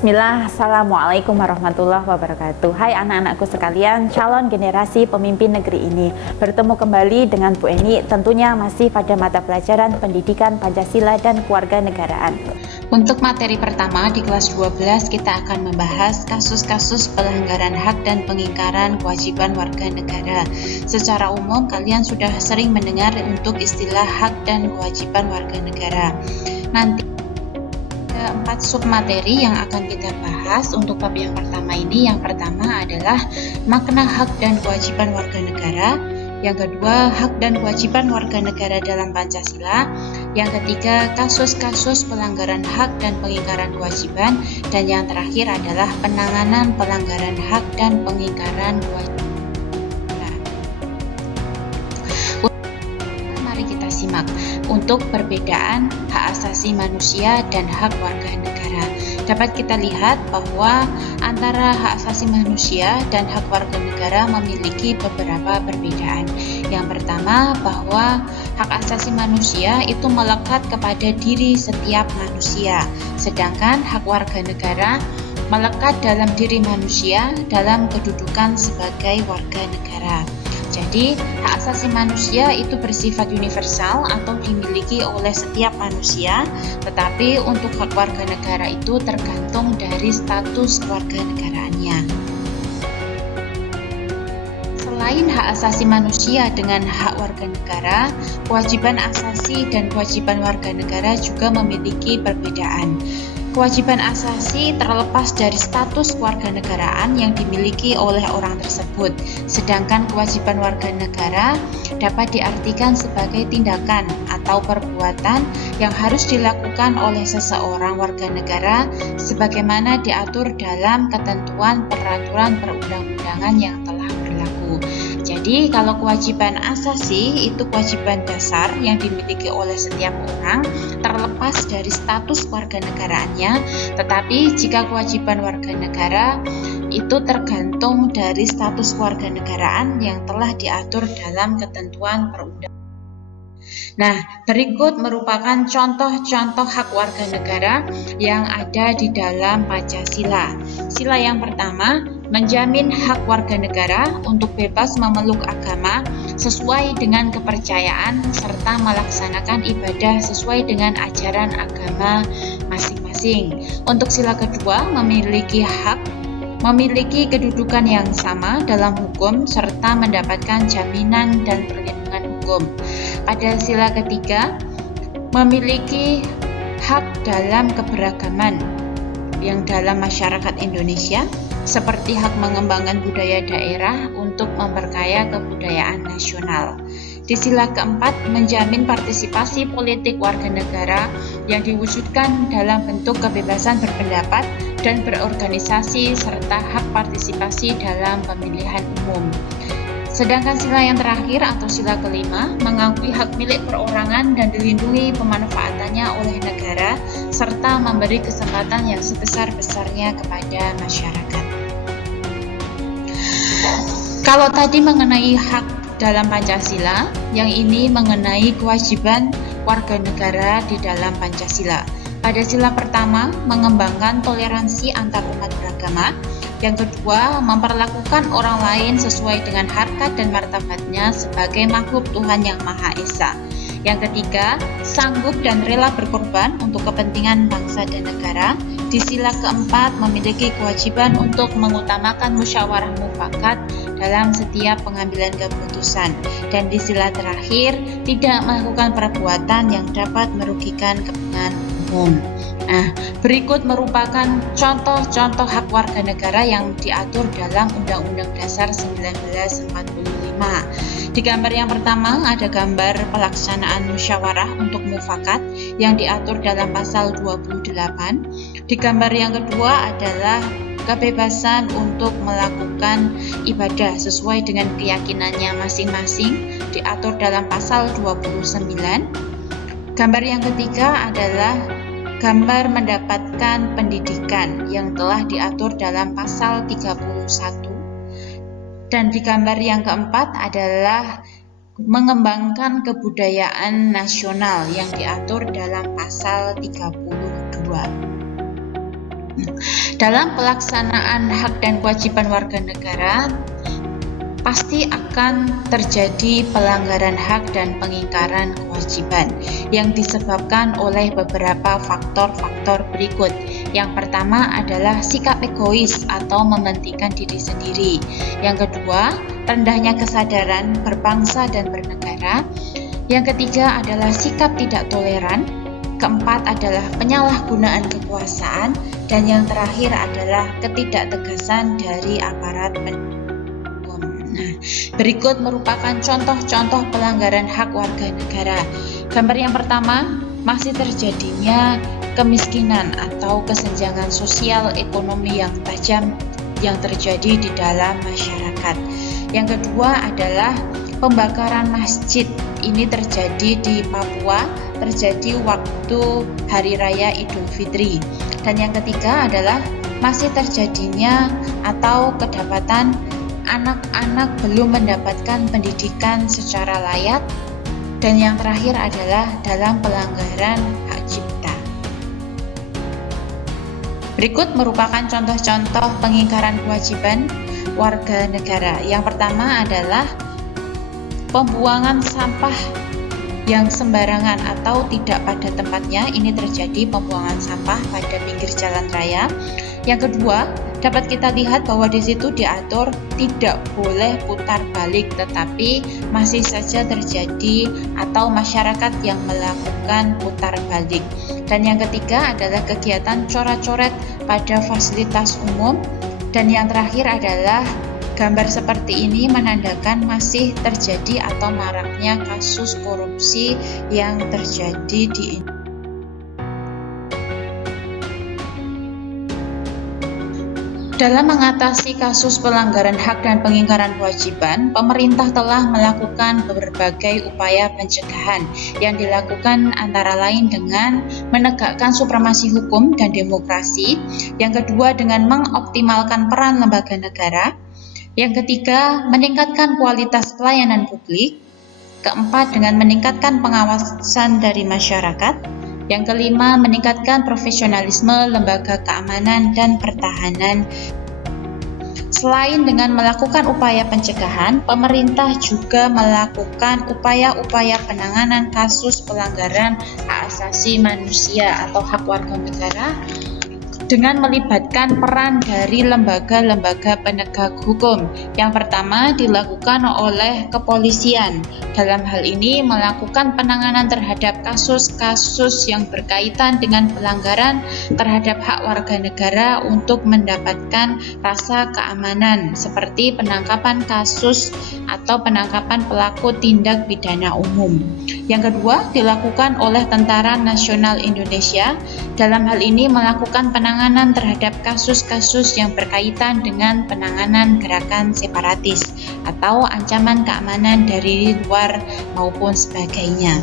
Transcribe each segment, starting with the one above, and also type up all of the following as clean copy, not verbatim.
Bismillah, Assalamualaikum warahmatullahi wabarakatuh. Hai anak-anakku sekalian, calon generasi pemimpin negeri ini. Bertemu kembali dengan Bu Eni, tentunya masih pada mata pelajaran pendidikan Pancasila dan Kewarganegaraan. Untuk materi pertama di kelas 12 kita akan membahas kasus-kasus pelanggaran hak dan pengingkaran kewajiban warga negara. Secara umum kalian sudah sering mendengar untuk istilah hak dan kewajiban warga negara. Nanti ada 4 submateri yang akan kita bahas untuk bab yang pertama ini. Yang pertama adalah makna hak dan kewajiban warga negara. Yang kedua, hak dan kewajiban warga negara dalam Pancasila. Yang ketiga, kasus-kasus pelanggaran hak dan pengingkaran kewajiban. Dan yang terakhir adalah penanganan pelanggaran hak dan pengingkaran kewajiban. Mari kita simak untuk perbedaan hak asasi manusia dan hak warga negara. Dapat kita lihat bahwa antara hak asasi manusia dan hak warga negara memiliki beberapa perbedaan. Yang pertama, bahwa hak asasi manusia itu melekat kepada diri setiap manusia, sedangkan hak warga negara melekat dalam diri manusia dalam kedudukan sebagai warga negara. Jadi, hak asasi manusia itu bersifat universal atau dimiliki oleh setiap manusia, tetapi untuk hak warga negara itu tergantung dari status kewarganegaraannya. Selain hak asasi manusia dengan hak warga negara, kewajiban asasi dan kewajiban warga negara juga memiliki perbedaan. Kewajiban asasi terlepas dari status kewarganegaraan yang dimiliki oleh orang tersebut, sedangkan kewajiban warga negara dapat diartikan sebagai tindakan atau perbuatan yang harus dilakukan oleh seseorang warga negara sebagaimana diatur dalam ketentuan peraturan perundang-undangan yang telah berlaku. Jadi, kalau kewajiban asasi itu kewajiban dasar yang dimiliki oleh setiap orang terlepas dari status kewarganegaraannya, tetapi jika kewajiban warga negara itu tergantung dari status kewarganegaraan yang telah diatur dalam ketentuan perundang-undangan. Nah, berikut merupakan contoh-contoh hak warga negara yang ada di dalam Pancasila. Sila yang pertama, menjamin hak warga negara untuk bebas memeluk agama sesuai dengan kepercayaan serta melaksanakan ibadah sesuai dengan ajaran agama masing-masing. Untuk sila kedua, memiliki kedudukan yang sama dalam hukum serta mendapatkan jaminan dan perlindungan hukum. Pada sila ketiga, memiliki hak dalam keberagaman yang dalam masyarakat Indonesia, seperti hak mengembangkan budaya daerah untuk memperkaya kebudayaan nasional. Di sila keempat, menjamin partisipasi politik warga negara yang diwujudkan dalam bentuk kebebasan berpendapat dan berorganisasi serta hak partisipasi dalam pemilihan umum. Sedangkan sila yang terakhir atau sila kelima, mengakui hak milik perorangan dan dilindungi pemanfaatannya oleh negara serta memberi kesempatan yang sebesar-besarnya kepada masyarakat. Kalau tadi mengenai hak dalam Pancasila, yang ini mengenai kewajiban warga negara di dalam Pancasila. Pada sila pertama, mengembangkan toleransi antar umat beragama. Yang kedua, memperlakukan orang lain sesuai dengan harkat dan martabatnya sebagai makhluk Tuhan Yang Maha Esa. Yang ketiga, sanggup dan rela berkorban untuk kepentingan bangsa dan negara. Di sila keempat, memiliki kewajiban untuk mengutamakan musyawarah mufakat dalam setiap pengambilan keputusan. Dan di sila terakhir, tidak melakukan perbuatan yang dapat merugikan kepentingan umum. Nah, berikut merupakan contoh-contoh hak warga negara yang diatur dalam Undang-Undang Dasar 1945. Di gambar yang pertama ada gambar pelaksanaan musyawarah untuk mufakat yang diatur dalam pasal 28. Di gambar yang kedua adalah kebebasan untuk melakukan ibadah sesuai dengan keyakinannya masing-masing diatur dalam pasal 29. Gambar yang ketiga adalah gambar mendapatkan pendidikan yang telah diatur dalam pasal 31. Dan di gambar yang keempat adalah mengembangkan kebudayaan nasional yang diatur dalam pasal 32. Dalam pelaksanaan hak dan kewajiban warga negara, pasti akan terjadi pelanggaran hak dan pengingkaran kewajiban yang disebabkan oleh beberapa faktor-faktor berikut. Yang pertama adalah sikap egois atau mementingkan diri sendiri. Yang kedua, rendahnya kesadaran berbangsa dan bernegara. Yang ketiga adalah sikap tidak toleran. Keempat adalah penyalahgunaan kekuasaan. Dan yang terakhir adalah ketidaktegasan dari aparat penegak. Berikut merupakan contoh-contoh pelanggaran hak warga negara. Gambar yang pertama, masih terjadinya kemiskinan atau kesenjangan sosial ekonomi yang tajam yang terjadi di dalam masyarakat. Yang kedua adalah pembakaran masjid. Ini terjadi di Papua, terjadi waktu Hari Raya Idul Fitri. Dan yang ketiga adalah masih terjadinya atau kedapatan anak-anak belum mendapatkan pendidikan secara layak. Dan yang terakhir adalah dalam pelanggaran hak cipta. Berikut merupakan contoh-contoh pengingkaran kewajiban warga negara. Yang pertama adalah pembuangan sampah yang sembarangan atau tidak pada tempatnya. Ini terjadi pembuangan sampah pada pinggir jalan raya. Yang kedua, dapat kita lihat bahwa di situ diatur tidak boleh putar balik, tetapi masih saja terjadi atau masyarakat yang melakukan putar balik. Dan yang ketiga adalah kegiatan coret-coret pada fasilitas umum. Dan yang terakhir adalah gambar seperti ini menandakan masih terjadi atau maraknya kasus korupsi yang terjadi di Indonesia. Dalam mengatasi kasus pelanggaran hak dan pengingkaran kewajiban, pemerintah telah melakukan berbagai upaya pencegahan yang dilakukan antara lain dengan menegakkan supremasi hukum dan demokrasi, yang kedua dengan mengoptimalkan peran lembaga negara, yang ketiga meningkatkan kualitas pelayanan publik, keempat dengan meningkatkan pengawasan dari masyarakat, yang kelima, meningkatkan profesionalisme lembaga keamanan dan pertahanan. Selain dengan melakukan upaya pencegahan, pemerintah juga melakukan upaya-upaya penanganan kasus pelanggaran hak asasi manusia atau hak warga negara dengan melibatkan peran dari lembaga-lembaga penegak hukum. Yang pertama dilakukan oleh kepolisian. Dalam hal ini melakukan penanganan terhadap kasus-kasus yang berkaitan dengan pelanggaran terhadap hak warga negara untuk mendapatkan rasa keamanan, seperti penangkapan kasus atau penangkapan pelaku tindak pidana umum. Yang kedua dilakukan oleh Tentara Nasional Indonesia. Dalam hal ini melakukan penanganan terhadap kasus-kasus yang berkaitan dengan penanganan gerakan separatis atau ancaman keamanan dari luar maupun sebagainya.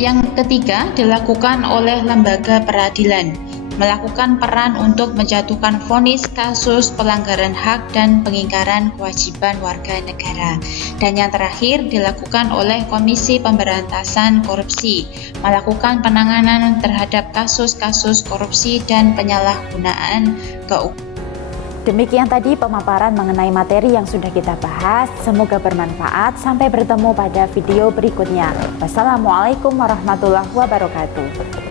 Yang ketiga dilakukan oleh lembaga peradilan, melakukan peran untuk menjatuhkan vonis kasus pelanggaran hak dan pengingkaran kewajiban warga negara. Dan yang terakhir dilakukan oleh Komisi Pemberantasan Korupsi, melakukan penanganan terhadap kasus-kasus korupsi dan penyalahgunaan keuangan. Demikian tadi pemaparan mengenai materi yang sudah kita bahas. Semoga bermanfaat. Sampai bertemu pada video berikutnya. Wassalamualaikum warahmatullahi wabarakatuh.